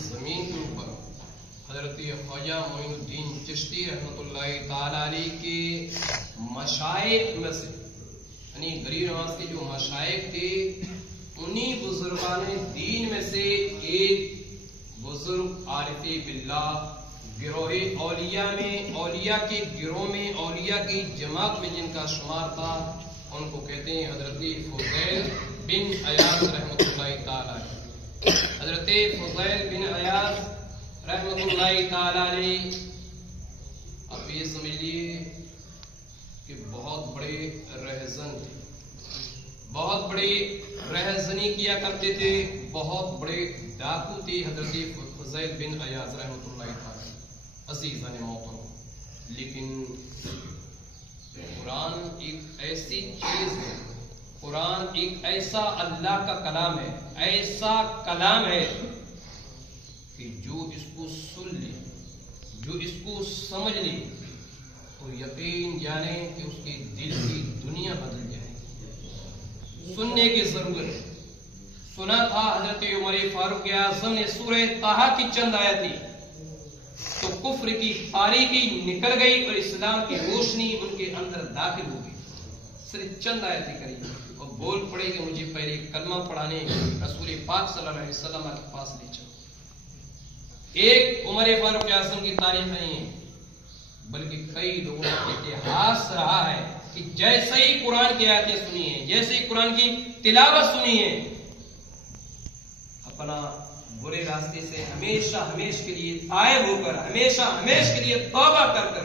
زمین کے اوپر حضرت خواجہ معین الدین چشتی رحمۃ اللہ تعالی علیہ کے مشائخ میں سے، یعنی غریب نواز کے جو مشائخ تھے انہی بزرگان دین میں سے ایک بزرگ عارف باللہ گروہ اولیاء میں، اولیاء کے گروہ میں، اولیاء کی جماعت میں جن کا شمار تھا، ان کو کہتے ہیں حضرت فضیل بن عیاض رحمۃ اللہ تعالی۔ حضرت فضیل بن عیاض رحمۃ اللہ تعالی علیہ، اب یہ سمجھ لیے کہ بہت بڑے رہزن تھے، بہت بڑے رہزنی کیا کرتے تھے، بہت بڑے ڈاکو تھے حضرت فضیل بن عیاض رحمۃ اللہ تعالی عزیزان محترم۔ لیکن قرآن ایک ایسی چیز ہے، قرآن ایک ایسا اللہ کا کلام ہے، ایسا کلام ہے کہ جو اس کو سن لے، جو اس کو سمجھ لے تو یقین جانے کہ اس کے دل کی دنیا بدل جائے گی۔ سننے کی ضرورت ہے۔ سنا تھا حضرت عمر فاروق اعظم نے سورہ طٰہٰ کی چند آیتیں تو کفر کی تاریکی نکل گئی اور اسلام کی روشنی ان کے اندر داخل ہو گئی۔ صرف چند آیتیں کری اور بول پڑے کہ مجھے پہلے کلمہ پڑھانے رسول پاک صلی اللہ علیہ وسلم کے پاس لے چلو۔ ایک عمر فاروق اعظم کی تاریخ نہیں ہے، بلکہ کئی لوگوں کا اتہاس رہا ہے کہ جیسے ہی قرآن کی آیتیں سنی ہیں، جیسے ہی قرآن کی تلاوت سنی ہے، اپنا برے راستے سے ہمیشہ ہمیشہ کے لیے تائب ہو کر، ہمیشہ ہمیشہ کے لیے توبہ کر کر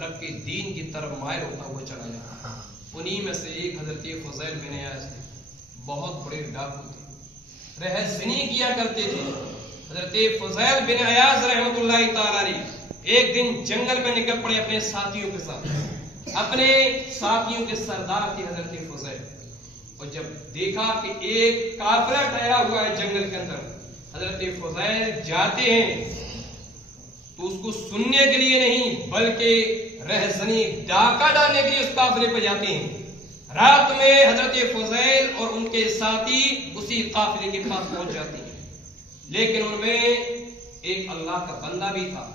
رب کے دین کی طرف مائل ہوتا ہوا چلا جاتا۔ انہی میں سے ایک حضرت فضیل بن عیاض تھے، بہت بڑے ڈاکو تھے، رہزنی کیا کرتے تھے۔ حضرت فضیل بن عیاض رحمۃ اللہ تعالی علیہ ایک دن جنگل میں نکل پڑے اپنے ساتھیوں کے ساتھ، اپنے ساتھیوں کے سردار تھے حضرت فضیل، اور جب دیکھا کہ ایک قافلہ ٹھہرا ہوا ہے جنگل کے اندر، حضرت فضیل جاتے ہیں تو اس کو سننے کے لیے نہیں بلکہ رہزنی ڈاکہ ڈالنے کے لیے اس قافلے پہ جاتے ہیں۔ رات میں حضرت فضیل اور ان کے ساتھی اسی قافلے کے پاس پہنچ جاتے ہیں، لیکن ان میں ایک اللہ کا بندہ بھی تھا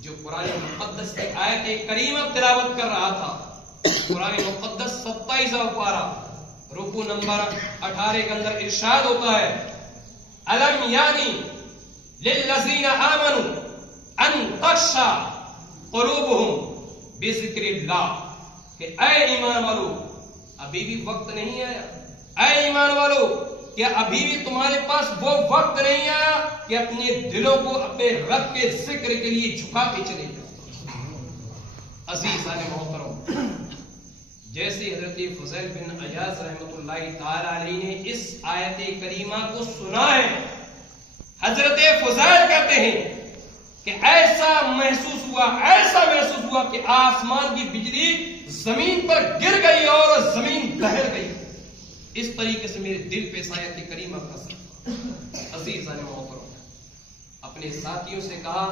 جو قرآن مقدس کی آیت کریمہ تلاوت کر رہا تھا۔ قرآن مقدس 27واں پارہ رکوع نمبر 18 کے اندر ارشاد ہوتا ہے، الم یعنی للذین آمنوا ان تخشع قلوبهم بذکر اللہ، کہ اے ایمان والو ابھی بھی وقت نہیں آیا، اے ایمان والو کیا ابھی بھی تمہارے پاس وہ وقت نہیں آیا کہ اپنے دلوں کو اپنے رب کے ذکر کے لیے جھکا کے چلے جاؤ۔ عزیزان محترم، جیسے حضرت فضیل بن عیاض رحمۃ اللہ تعالی علیہ نے اس آیت کریمہ کو سنا ہے، حضرت فضیل کہتے ہیں کہ ایسا محسوس ہوا کہ آسمان کی بجلی زمین پر گر گئی اور زمین دہل گئی۔ اس طریقے سے میرے دل پہ آیت کریمہ کا اثر۔ عزیزان محترم، اپنے ساتھیوں سے کہا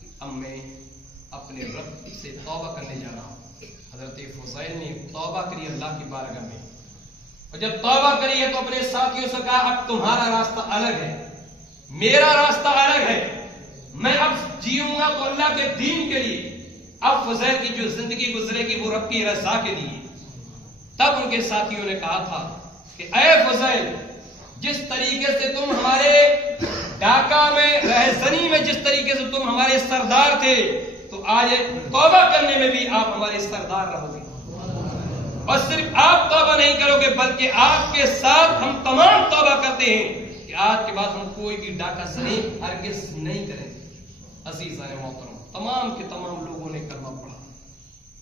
کہ اب میں اپنے رب سے توبہ کرنے جا رہا ہوں۔ حضرت فضیل نے توبہ کری اللہ کی بارگاہ میں، اور جب توبہ کری ہے تو اپنے ساتھیوں سے کہا اب تمہارا راستہ الگ ہے، میرا راستہ الگ ہے، میں اب جیوں گا تو اللہ کے دین کے لیے، اب فضیل کی جو زندگی گزرے گی وہ رب کی رضا کے لیے۔ تب ان کے ساتھیوں نے کہا تھا کہ اے فضیل، جس طریقے سے تم ہمارے ڈاکہ میں، رہزنی میں جس طریقے سے تم ہمارے سردار تھے، تو آج توبہ کرنے میں بھی آپ ہمارے سردار رہو گے، اور صرف آپ توبہ نہیں کرو گے بلکہ آپ کے ساتھ ہم تمام توبہ کرتے ہیں کہ آج کے بعد ہم کوئی بھی ڈاکہ زنی ہرگز نہیں کریں گے۔ عزیزان محترم، تمام کے تمام لوگوں نے کلمہ پڑھا۔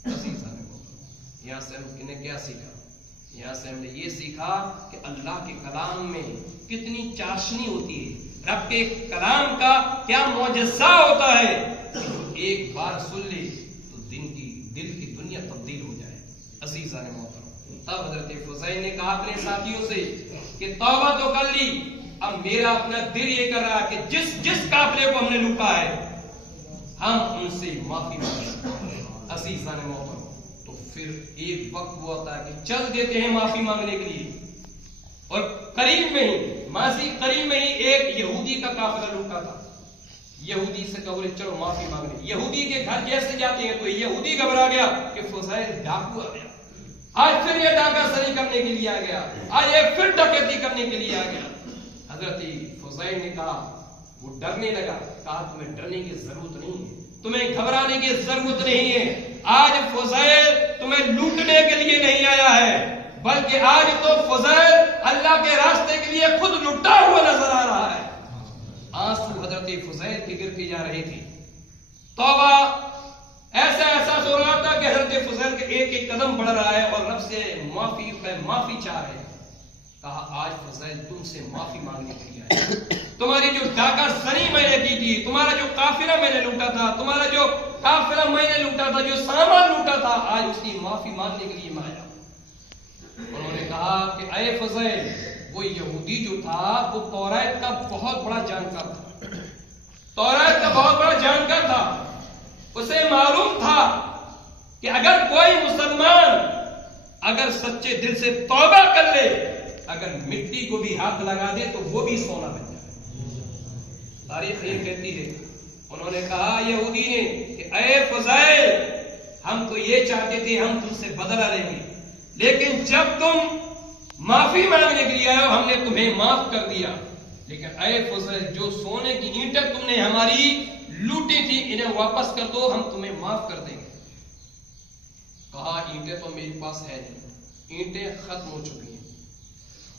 عزیزان محترم، یہاں سے ہم نے کیا سیکھا؟ یہاں سے ہم نے یہ سیکھا کہ اللہ کے کلام میں کتنی چاشنی ہوتی ہے، رب کے کلام کا کیا معجزہ ہوتا ہے، ایک بار سن لے تو دل کی دنیا تبدیل ہو جائے۔ عزیزان محترم، تب حضرت فضیل نے کہا اپنے ساتھیوں سے کہ توبہ تو کر لی، اب میرا اپنا دل یہ کر رہا ہے کہ جس قافلے کو ہم نے لوٹا ہے ہم ان سے معافی مانگیں۔ عزیزان محترم، تو پھر ایک وقت وہ ہوتا ہے کہ چل دیتے ہیں معافی مانگنے کے لیے، اور قریب میں ہی ماضی قریب میں ہی ایک یہودی کا قافلہ لوٹا تھا. یہودی سے کہا بولے چلو معافی مانگنے. یہودی کے گھر جیسے جاتے ہیں تو یہودی گھبرا گیا کہ فضیل ڈاکو آ گیا, آج پھر یہ ڈاکہ سری کرنے کے لیے آ گیا, آج یہ پھر ڈکیتی کرنے کے لیے آ گیا. حضرت فضیل نے کہا, وہ ڈرنے لگا, کہا تمہیں ڈرنے کی ضرورت نہیں ہے, تمہیں گھبرانے کی ضرورت نہیں ہے. آج فضیل تمہیں لوٹنے کے لیے نہیں آیا ہے, بلکہ آج تو فضیل اللہ کے راستے کے لیے خود لٹا ہوا نظر آ رہا ہے. آنسو حضرت فضیل کی گرتی جا رہی تھی. توبہ, ایسا احساس ہو رہا تھا کہ حضرت فضیل کے ایک ایک قدم بڑھ رہا ہے اور رب سے معافی چاہ رہے ہیں. کہا آج فضیل تم سے معافی مانگنے کے لیے آیا. تمہاری جو ڈاکہ سری میں نے کی تھی, تمہارا جو قافلہ میں نے لوٹا تھا, تمہارا جو قافلہ میں نے لوٹا تھا, جو سامان لوٹا تھا, آج اس کی معافی مانگنے کے لیے میں آیا. انہوں نے کہا کہ اے فضیل, وہ یہودی جو تھا وہ توریت کا بہت بڑا جانکار تھا, توریت کا بہت بڑا جانکار تھا. اسے معلوم تھا کہ اگر کوئی مسلمان اگر سچے دل سے توبہ کر لے, اگر مٹی کو بھی ہاتھ لگا دے تو وہ بھی سونا بن جائے. تاریخ یہ کہتی ہے. انہوں نے کہا یہودی نے کہ اے فضیل, ہم تو یہ چاہتے تھے ہم تم سے بدلہ لیں گے, لیکن جب تم معافی مانگنے کے لیے آئے ہو ہم نے تمہیں معاف کر دیا. لیکن اے فضیل, جو سونے کی اینٹیں تم نے ہماری لوٹی تھی انہیں واپس کر دو, ہم تمہیں معاف کر دیں گے. کہا اینٹیں تو میرے پاس ہے نہیں, اینٹیں ختم ہو چکی ہیں,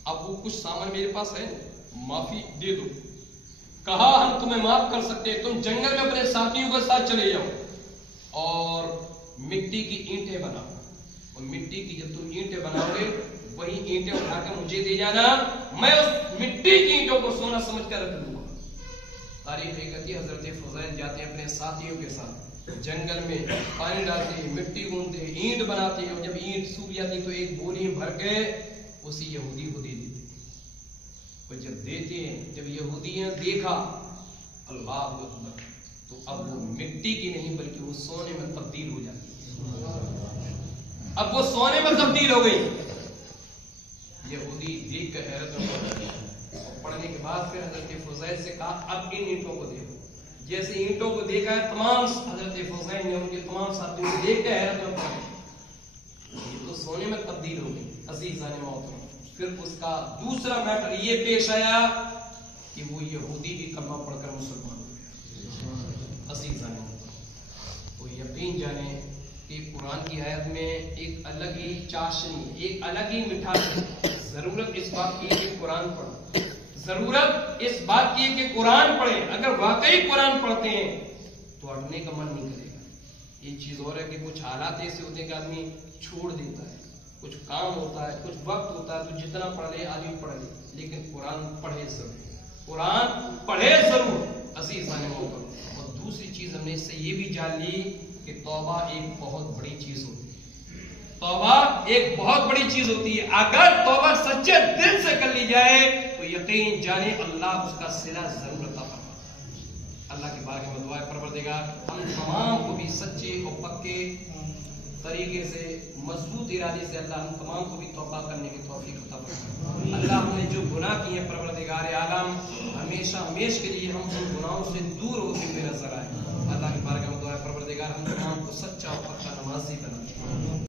اب وہ کچھ سامان میرے پاس ہے, معافی دے دو. کہا ہم تمہیں معاف کر سکتے, تم جنگل میں اپنے ساتھیوں کے ساتھ چلے جاؤ اور مٹی کی اینٹیں بناؤ, اور مٹی کی جب تم اینٹیں بناؤ گے وہی اینٹیں اٹھا کر مجھے دے جانا, میں اس مٹی کی اینٹوں کو سونا سمجھ کر رکھ دوں گا. تاریخ یہ کہتی ہے حضرت فضیل جاتے ہیں اپنے ساتھیوں کے ساتھ جنگل میں, پانی ڈالتے, مٹی گھومتے, اینٹ بناتے, اور جب اینٹ سوکھ جاتی تو ایک بوری بھر کے اسی یہودی کو دے دیتے. اور جب دیتے ہیں, جب یہودی نے دیکھا اللہ اکبر, تو اب وہ مٹی کی نہیں بلکہ وہ سونے میں تبدیل ہو جاتی. اب وہ سونے میں تبدیل ہو گئی. یہودی دیکھ کر حیرت میں پڑھنے کے بعد پھر حضرت فضیل سے کہا اب ان اینٹوں کو دیکھو. جیسے اینٹوں کو دیکھا ہے تمام حضرت فضیل نے ان کے تمام ساتھیوں کو دیکھ کر حیرت میں پڑھا, یہ تو سونے میں تبدیل ہو گئی. عزیزان محترم, پھر اس کا دوسرا میٹر یہ پیش آیا کہ وہ یہودی بھی کلمہ پڑھ کر مسلمان ہو گیا. عزیزان محترم, تو یقین جانے کہ قرآن کی آیت میں ایک الگ ہی چاشنی, ایک الگ ہی مٹھاس ہے. ضرورت اس بات کی ہے کہ قرآن پڑھیں, ضرورت اس بات کی ہے کہ قرآن پڑھیں. اگر واقعی قرآن پڑھتے ہیں تو اٹھنے کا من نہیں کرے گا. یہ چیز اور ہے کہ کچھ حالات ایسے ہوتے ہیں کہ آدمی چھوڑ دیتا ہے, کچھ کام ہوتا ہے, کچھ وقت ہوتا ہے, تو جتنا پڑھ لے آدمی پڑھ لے, لیکن قرآن پڑھے ضرور, قرآن پڑھے ضرور. عزیزان محترم, اور دوسری چیز ہم نے اس سے یہ بھی جان لی کہ توبہ ایک بہت بڑی چیز ہوتی ہے. توبہ ایک بہت بڑی چیز ہوتی ہے. اگر توبہ سچے دل سے کر لی جائے تو یقین جانے اللہ اس کا صلہ ضرور عطا فرماتا ہے. اللہ کی بارگاہ میں دعا ہے پروردگار ہم تمام کو بھی سچے اور پکے طریقے سے, مضبوط ارادے سے اللہ ہم تمام کو بھی توبہ کرنے کی توفیق عطا فرمائے. اللہ ہم نے جو گناہ کیے ہیں پروردگار عالم ہمیشہ ہمیشہ کے لیے ہم ان گناہوں سے دور ہوتے ہوئے نظر آئے. اللہ کی بارگاہ میں دعا ہے پروردگار ہم تمام کو سچا اور پکا نمازی بنا.